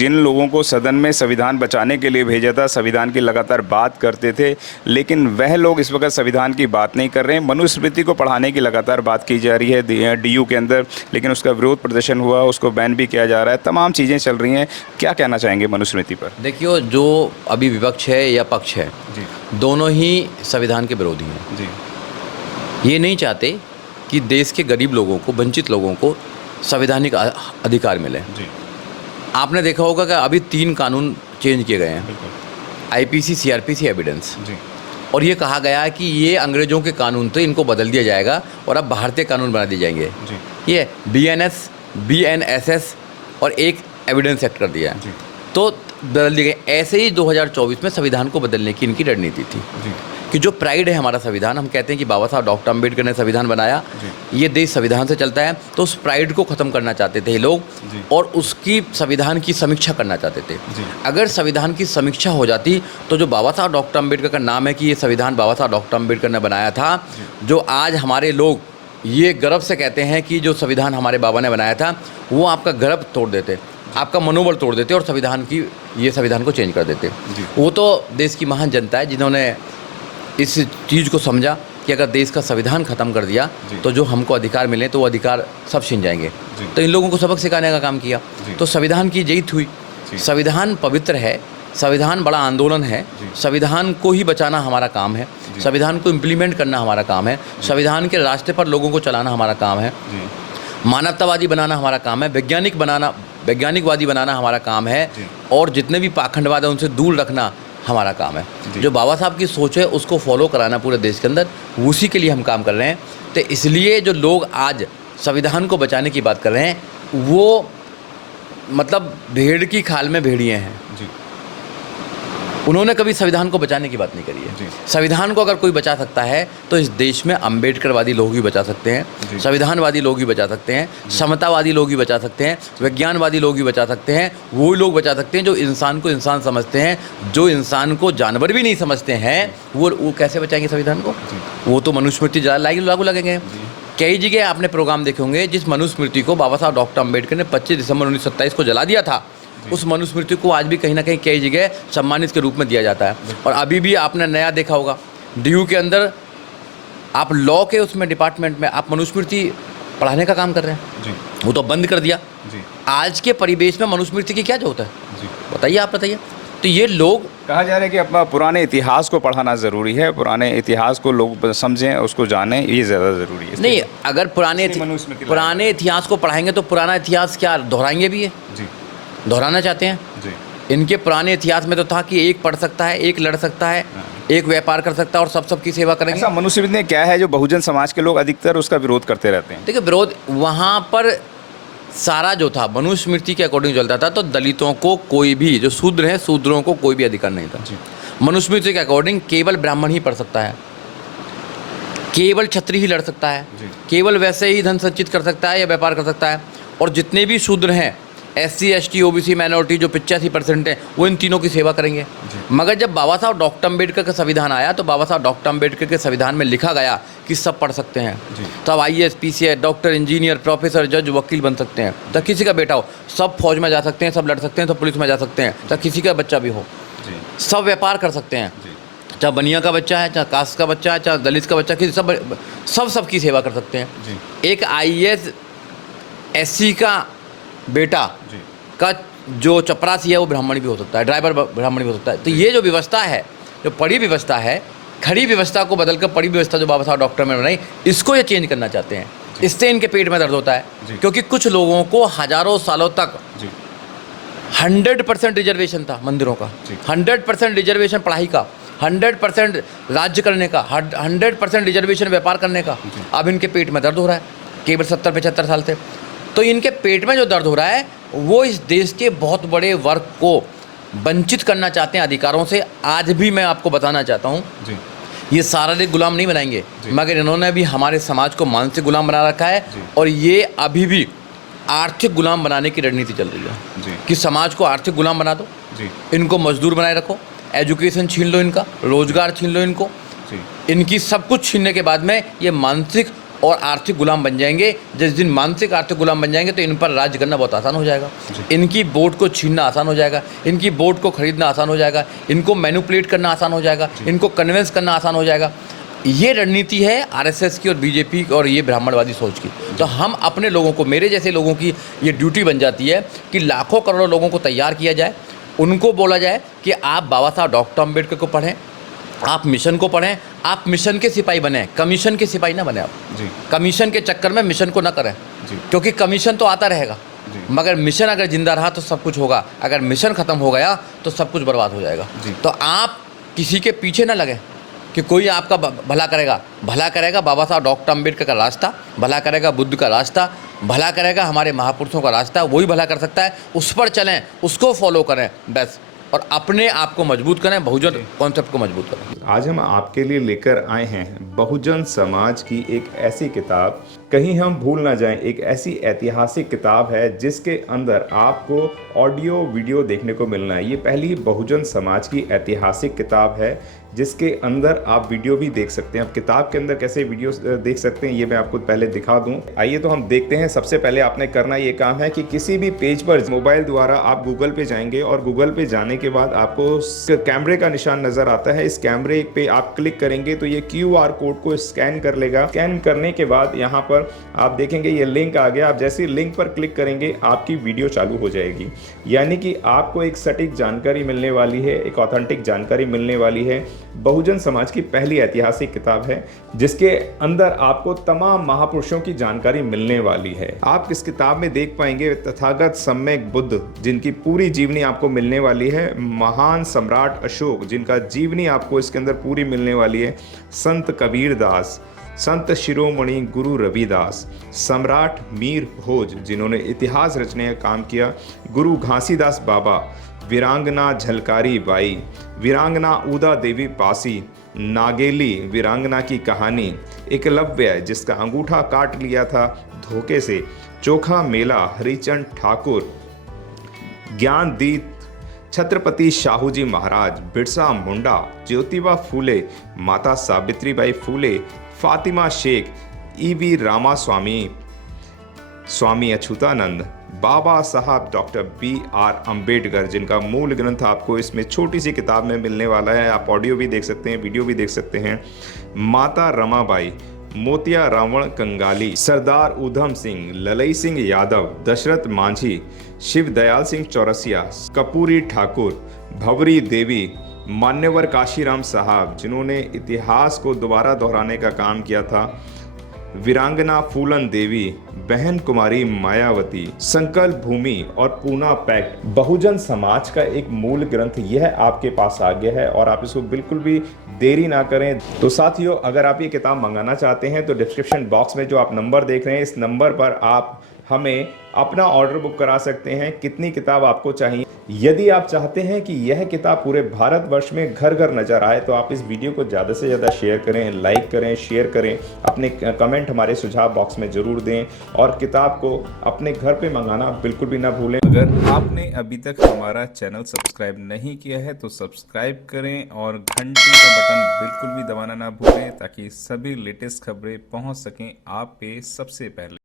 जिन लोगों को सदन में संविधान बचाने के लिए भेजा था, संविधान की लगातार बात करते थे, लेकिन वह लोग इस वक्त संविधान की बात नहीं कर रहे हैं। मनुस्मृति को पढ़ाने की लगातार बात की जा रही है डीयू के अंदर, लेकिन उसका विरोध प्रदर्शन हुआ, उसको बैन भी किया जा रहा है, तमाम चीज़ें चल रही हैं। क्या कहना चाहेंगे मनुस्मृति पर? देखिए, जो अभी विपक्ष है या पक्ष है जी, दोनों ही संविधान के विरोधी हैं। जी, ये नहीं चाहते कि देश के गरीब लोगों को, वंचित लोगों को संवैधानिक अधिकार मिले। जी, आपने देखा होगा कि अभी 3 कानून चेंज किए गए हैं, बिल्कुल, आईपीसी, सीआरपीसी, एविडेंस। जी, और ये कहा गया है कि ये अंग्रेज़ों के कानून थे, इनको बदल दिया जाएगा और अब भारतीय कानून बना दिए जाएंगे। जी, ये बीएनएस, बीएनएसएस और एक एविडेंस एक्ट कर दिया है, जी, तो बदल दिए गए। ऐसे ही 2024 में संविधान को बदलने की इनकी रणनीति थी जी, कि जो प्राइड है हमारा संविधान, हम कहते हैं कि बाबा साहब डॉक्टर अम्बेडकर ने संविधान बनाया, ये देश संविधान से चलता है, तो उस प्राइड को ख़त्म करना चाहते थे ये लोग जी। और उसकी संविधान की समीक्षा करना चाहते थे। जी। अगर संविधान की समीक्षा हो जाती तो जो बाबा साहब डॉक्टर अम्बेडकर का नाम है कि ये संविधान बाबा साहब डॉक्टर अम्बेडकर ने बनाया था, जो आज हमारे लोग ये गर्व से कहते हैं कि जो संविधान हमारे बाबा ने बनाया था, वो आपका गर्व तोड़ देते, आपका मनोबल तोड़ देते और संविधान को चेंज कर देते। वो तो देश की महान जनता है जिन्होंने इस चीज़ को समझा कि अगर देश का संविधान ख़त्म कर दिया तो जो हमको अधिकार मिले तो वो अधिकार सब छीन जाएंगे। तो इन लोगों को सबक सिखाने का काम किया। तो संविधान की जीत हुई। संविधान पवित्र है, संविधान बड़ा आंदोलन है, संविधान को ही बचाना हमारा काम है, संविधान को इम्प्लीमेंट करना हमारा काम है, संविधान के रास्ते पर लोगों को चलाना हमारा काम है, मानवतावादी बनाना हमारा काम है, वैज्ञानिकवादी बनाना हमारा काम है, और जितने भी पाखंडवाद है उनसे दूर रखना हमारा काम है। जो बाबा साहब की सोच है उसको फॉलो कराना पूरे देश के अंदर, उसी के लिए हम काम कर रहे हैं। तो इसलिए जो लोग आज संविधान को बचाने की बात कर रहे हैं वो मतलब भेड़ की खाल में भेड़िए हैं। उन्होंने कभी संविधान को बचाने की बात नहीं करी है। संविधान को अगर कोई बचा सकता है तो इस देश में अम्बेडकरवादी लोग ही बचा सकते हैं, संविधानवादी लोग ही बचा सकते हैं, समतावादी लोग ही बचा सकते हैं, विज्ञानवादी लोग ही बचा सकते हैं, वो लोग बचा सकते हैं जो इंसान को इंसान समझते हैं। जो इंसान को जानवर भी नहीं समझते हैं वो कैसे बचाएंगे संविधान को? वो तो मनुस्मृति लागू लगेंगे। कई जगह आपने प्रोग्राम देखे होंगे जिस मनुस्मृति को बाबा साहब डॉक्टर अम्बेडकर ने 25 दिसंबर 1927 को जला दिया था, उस मनुस्मृति को आज भी कहीं ना कहीं कई जगह सम्मानित के रूप में दिया जाता है। और अभी भी आपने नया देखा होगा डीयू के अंदर, आप लॉ के उसमें डिपार्टमेंट में आप मनुस्मृति पढ़ाने का काम कर रहे हैं, वो तो बंद कर दिया। आज के परिवेश में मनुस्मृति की क्या जरूरत है? बताइए, आप बताइए। तो ये लोग, कहा जा रहा है कि अपना पुराने इतिहास को पढ़ाना ज़रूरी है, पुराने इतिहास को लोग समझें, उसको जानें, ये ज़्यादा ज़रूरी है। नहीं, अगर पुराने इतिहास को पढ़ाएंगे तो पुराना इतिहास क्या दोहराएंगे भी है? दोहराना चाहते हैं? इनके पुराने इतिहास में तो था कि एक पढ़ सकता है, एक लड़ सकता है, एक व्यापार कर सकता है और सबकी सेवा करेंगे। ऐसा मनुस्मृति में क्या है जो बहुजन समाज के लोग अधिकतर उसका विरोध करते रहते हैं? देखिए, विरोध वहाँ पर सारा जो था मनुस्मृति के अकॉर्डिंग चलता था, तो दलितों को कोई भी, जो शूद्र हैं, शूद्रों को कोई भी अधिकार नहीं था। मनुस्मृति के अकॉर्डिंग केवल ब्राह्मण ही पढ़ सकता है, केवल क्षत्रिय ही लड़ सकता है, केवल वैसे ही धन संचित कर सकता है या व्यापार कर सकता है, और जितने भी शूद्र हैं, SC, ST, OBC माइनॉरिटी जो 85% है, वो इन तीनों की सेवा करेंगे। मगर जब बाबा साहब डॉक्टर अम्बेडकर का संविधान आया तो बाबा साहब डॉक्टर अम्बेडकर के संविधान में लिखा गया कि सब पढ़ सकते हैं। तो अब IAS, PCS, doctor, engineer, professor, जज, वकील बन सकते हैं। तो किसी का बेटा हो, सब फौज में जा सकते हैं, सब लड़ सकते हैं, सब पुलिस में जा सकते हैं, तो किसी का बच्चा भी हो, सब व्यापार कर सकते हैं। चाहे बनिया का बच्चा है, चाहे कास्ट का बच्चा है, चाहे दलित का बच्चा, किसी सबकी सेवा कर सकते हैं। एक IAS, SC का बेटा का जो चपरासी है वो ब्राह्मण भी हो सकता है, ड्राइवर ब्राह्मण भी हो सकता है। तो ये जो व्यवस्था है, जो पढ़ी व्यवस्था है, खड़ी व्यवस्था को बदलकर पढ़ी व्यवस्था जो बाबा साहब डॉक्टर में बनाई, इसको ये चेंज करना चाहते हैं। इससे इनके पेट में दर्द होता है, क्योंकि कुछ लोगों को हजारों सालों तक 100% रिजर्वेशन था मंदिरों का, 100% रिजर्वेशन पढ़ाई का, 100% राज्य करने का, 100% रिजर्वेशन व्यापार करने का। अब इनके पेट में दर्द हो रहा है केवल 70-75 साल से। तो इनके पेट में जो दर्द हो रहा है वो इस देश के बहुत बड़े वर्ग को वंचित करना चाहते हैं अधिकारों से। आज भी मैं आपको बताना चाहता हूँ, ये शारीरिक गुलाम नहीं बनाएंगे, मगर इन्होंने भी हमारे समाज को मानसिक गुलाम बना रखा है, और ये अभी भी आर्थिक गुलाम बनाने की रणनीति चल रही है कि समाज को आर्थिक गुलाम बना दो, इनको मजदूर बनाए रखो, एजुकेशन छीन लो, इनका रोजगार छीन लो, इनकी सब कुछ छीनने के बाद में ये मानसिक और आर्थिक गुलाम बन जाएंगे। जिस दिन मानसिक आर्थिक गुलाम बन जाएंगे तो इन पर राज करना बहुत आसान हो जाएगा। इनकी वोट को छीनना आसान हो जाएगा, इनकी वोट को खरीदना आसान हो जाएगा, इनको मैनिपुलेट करना आसान हो जाएगा, इनको कन्विंस करना आसान हो जाएगा। ये रणनीति है आरएसएस की और बीजेपी और ये ब्राह्मणवादी सोच की। तो हम अपने लोगों को, मेरे जैसे लोगों की ये ड्यूटी बन जाती है कि लाखों करोड़ों लोगों को तैयार किया जाए, उनको बोला जाए कि आप बाबा साहब डॉक्टर अम्बेडकर को पढ़ें, आप मिशन को पढ़ें, आप मिशन के सिपाही बने, कमीशन के सिपाही ना बने आप जी। कमीशन के चक्कर में मिशन को ना करें जी। क्योंकि कमीशन तो आता रहेगा जी। मगर मिशन अगर जिंदा रहा तो सब कुछ होगा, अगर मिशन खत्म हो गया तो सब कुछ बर्बाद हो जाएगा। जी। तो आप किसी के पीछे ना लगे कि कोई आपका भला करेगा। भला करेगा बाबा साहब डॉक्टर अम्बेडकर का रास्ता, भला करेगा बुद्ध का रास्ता, भला करेगा हमारे महापुरुषों का रास्ता, वही भला कर सकता है। उस पर चलें, उसको फॉलो करें बस, और अपने आप को मजबूत करें, बहुजन कॉन्सेप्ट को मजबूत करें। आज हम आपके लिए लेकर आए हैं बहुजन समाज की एक ऐसी किताब, कहीं हम भूल ना जाएं, एक ऐसी ऐतिहासिक किताब है जिसके अंदर आपको ऑडियो वीडियो देखने को मिलना है। ये पहली बहुजन समाज की ऐतिहासिक किताब है जिसके अंदर आप वीडियो भी देख सकते हैं। अब किताब के अंदर कैसे वीडियो देख सकते हैं ये मैं आपको पहले दिखा दूं। आइए तो हम देखते हैं। सबसे पहले आपने करना ये काम है कि किसी भी पेज पर मोबाइल द्वारा आप गूगल पे जाएंगे और गूगल पे जाने के बाद आपको कैमरे का निशान नजर आता है। इस कैमरे पे आप क्लिक करेंगे तो ये QR कोड को स्कैन कर लेगा। स्कैन करने के बाद यहाँ पर आप देखेंगे ये लिंक आ गया। आप जैसे लिंक पर क्लिक करेंगे आपकी वीडियो चालू हो जाएगी, यानी कि आपको एक सटीक जानकारी मिलने वाली है, एक ऑथेंटिक जानकारी मिलने वाली है। बहुजन समाज की पहली ऐतिहासिक किताब है जिसके अंदर आपको तमाम महापुरुषों की जानकारी मिलने वाली है। आप इस किताब में देख पाएंगे तथागत सम्यक बुद्ध जिनकी पूरी जीवनी आपको मिलने वाली है, महान सम्राट अशोक जिनका जीवनी आपको इसके अंदर पूरी मिलने वाली है, संत कबीर दास, संत शिरोमणि गुरु रविदास, सम्राट मीर भोज जिन्होंने इतिहास रचने का काम किया, गुरु घासीदास बाबा, वीरांगना झलकारी बाई, वीरांगना उदा देवी पासी, नागेली वीरांगना की कहानी, एकलव्य जिसका अंगूठा काट लिया था धोखे से, चोखा मेला हरिचंद ठाकुर, ज्ञानदीप छत्रपति शाहूजी महाराज, बिरसा मुंडा, ज्योतिबा फूले, माता सावित्रीबाई फूले, फातिमा शेख, EV रामास्वामी, स्वामी अच्युतानंद, बाबा साहब डॉक्टर BR अम्बेडकर जिनका मूल ग्रंथ आपको इसमें छोटी सी किताब में मिलने वाला है। आप ऑडियो भी देख सकते हैं, वीडियो भी देख सकते हैं। माता रमाबाई, मोतिया रावण कंगाली, सरदार उधम सिंह, ललई सिंह यादव, दशरथ मांझी, शिव दयाल सिंह चौरसिया, कपूरी ठाकुर, भवरी देवी, मान्यवर काशीराम साहब जिन्होंने इतिहास को दोबारा दोहराने का काम किया था, वीरांगना फूलन देवी, बहन कुमारी मायावती, संकल्प भूमि और पूना पैक्ट। बहुजन समाज का एक मूल ग्रंथ यह आपके पास आ गया है और आप इसको बिल्कुल भी देरी ना करें। तो साथियों, अगर आप ये किताब मंगाना चाहते हैं तो डिस्क्रिप्शन बॉक्स में जो आप नंबर देख रहे हैं इस नंबर पर आप हमें अपना ऑर्डर बुक करा सकते हैं। कितनी किताब आपको चाहिए? यदि आप चाहते हैं कि यह किताब पूरे भारतवर्ष में घर घर नजर आए तो आप इस वीडियो को ज़्यादा से ज़्यादा शेयर करें, लाइक करें, शेयर करें, अपने कमेंट हमारे सुझाव बॉक्स में ज़रूर दें और किताब को अपने घर पे मंगाना बिल्कुल भी ना भूलें। अगर आपने अभी तक हमारा चैनल सब्सक्राइब नहीं किया है तो सब्सक्राइब करें और घंटी का बटन बिल्कुल भी दबाना ना भूलें ताकि सभी लेटेस्ट खबरें पहुंच सकें आप पे सबसे पहले।